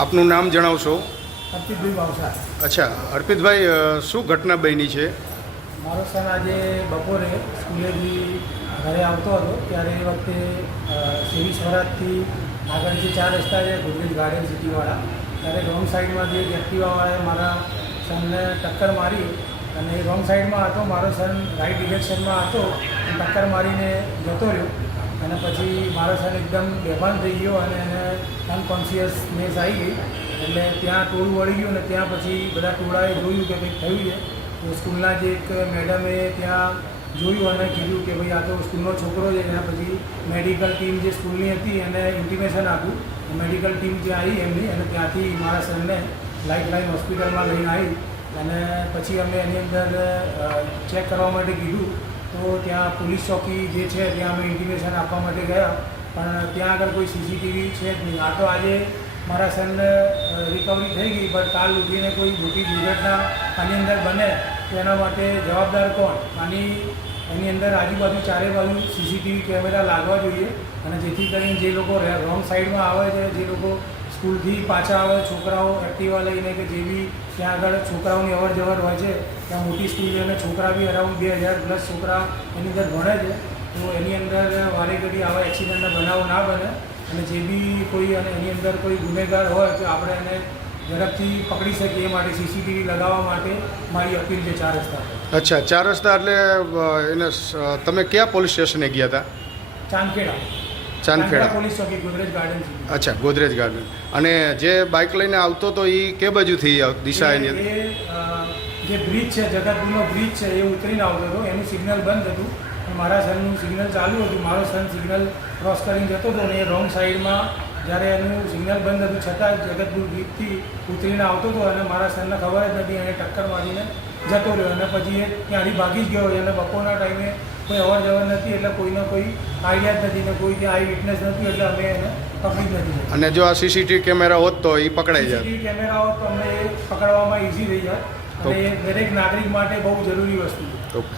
આપનું નામ જણાવશો? અર્પિતભાઈ ભાવસાર. અચ્છા, અર્પિતભાઈ, શું ઘટના બની છે? મારો સન આજે બપોરે સ્કૂલેથી ઘરે આવતો હતો ત્યારે એ વખતે સેવી સ્વરાજથી આગળ જે 4 રસ્તા છે ગોદરેજ ગાર્ડન સિટીવાળા, ત્યારે રોંગ સાઈડમાંથી એક એક્ટિવાવાળાએ મારા સનને ટક્કર મારી અને એ રોંગ સાઈડમાં હતો. મારો સન રાઈટ ડિરેક્શનમાં હતો અને ટક્કર મારીને જતો રહ્યો અને પછી મારો સન એકદમ બેભાન થઈ ગયો અને એને અનકોન્શિયસનેસ આવી ગઈ. એટલે ત્યાં ટોળું વળી ગયું અને ત્યાં પછી બધા ટોળાએ જોયું કે કંઈક થયું છે. તો સ્કૂલના જે એક મેડમે ત્યાં જોયું અને કીધું કે ભાઈ આ તો સ્કૂલનો છોકરો છે. એના પછી મેડિકલ ટીમ જે સ્કૂલની હતી એને ઇન્ટિમેશન આપ્યું. મેડિકલ ટીમ ત્યાં આવી એમની અને ત્યાંથી મારા સનને લાઈન હોસ્પિટલમાં લઈને આવી અને પછી અમે એની અંદર ચેક કરવા માટે કીધું. તો ત્યાં પોલીસ ચોકી જે છે ત્યાં અમે ઇન્ટિમેશન આપવા માટે ગયા, પણ ત્યાં આગળ કોઈ સીસીટીવી છે જ નહીં. આ તો આજે મારા સનને રિકવરી થઈ ગઈ, પણ કાલ ઉઠીને કોઈ મોટી દુર્ઘટના આની અંદર બને તો એના માટે જવાબદાર કોણ? એની અંદર આજુબાજુ ચારે બાજુ સીસીટીવી કેમેરા લાગવા જોઈએ અને જેથી કરીને જે લોકો રોંગ સાઈડમાં આવે છે, જે લોકો સ્કૂલથી પાછા આવે, છોકરાઓ એક્ટિવા લઈને કે જે બી ત્યાં આગળ છોકરાઓની અવર જવર હોય છે, ત્યાં મોટી સ્કૂલ છે અને છોકરા બી અરાઉન્ડ 2000+ છોકરા એની અંદર ભણે છે. તો એની અંદર વારે ઘડી આવા એક્સિડન્ટના બનાવો ના બને અને જે બી કોઈ અને એની અંદર કોઈ ગુનેગાર હોય તો આપણે એને ઝડપથી પકડી શકીએ એ માટે સીસીટીવી લગાવવા માટે મારી અપીલ છે 4 રસ્તા પર. અચ્છા, 4 રસ્તા એટલે એને તમે કયા પોલીસ સ્ટેશને ગયા હતા? ચાંદખેડા પોલીસ ચોકી, ગોદરેજ ગાર્ડન સિટી. અચ્છા, ગોદરેજ ગાર્ડન. અને જે બાઇક લઈને આવતો હતો એ કે બાજુથી દિશા એની? જે બ્રિજ છે, જગતપુરનો બ્રિજ છે, એ ઉતરીને આવતો હતો. એનું સિગ્નલ બંધ હતું અને મારા સનનું સિગ્નલ ચાલુ હતું. મારો સન સિગ્નલ ક્રોસ કરીને જતો હતો અને એ રોંગ સાઈડમાં જ્યારે એનું સિગ્નલ બંધ હતું છતાં જગતપુર બ્રિજથી ઉતરીને આવતો હતો અને મારા સનને ખબર જ નથી. એને ટક્કર મારીને જતો રહ્યો અને પછી એ ત્યાંથી ભાગી જ ગયો. અને બપોરના ટાઈમે કોઈ અવર જવર નથી એટલે કોઈને કોઈ આઈડિયા જ નથી ને કોઈ ત્યાં આઈ વિટનેસ નથી એટલે અમે એને પકડી જ નથી. અને જો આ સીસીટીવી કેમેરા હોત તો એ પકડાઈ જાય? સીસીટીવી કેમેરા હોત તો અમને એ પકડવામાં ઇઝી થઈ જાય અને એ દરેક નાગરિક માટે બહુ જરૂરી વસ્તુ છે. ઓકે.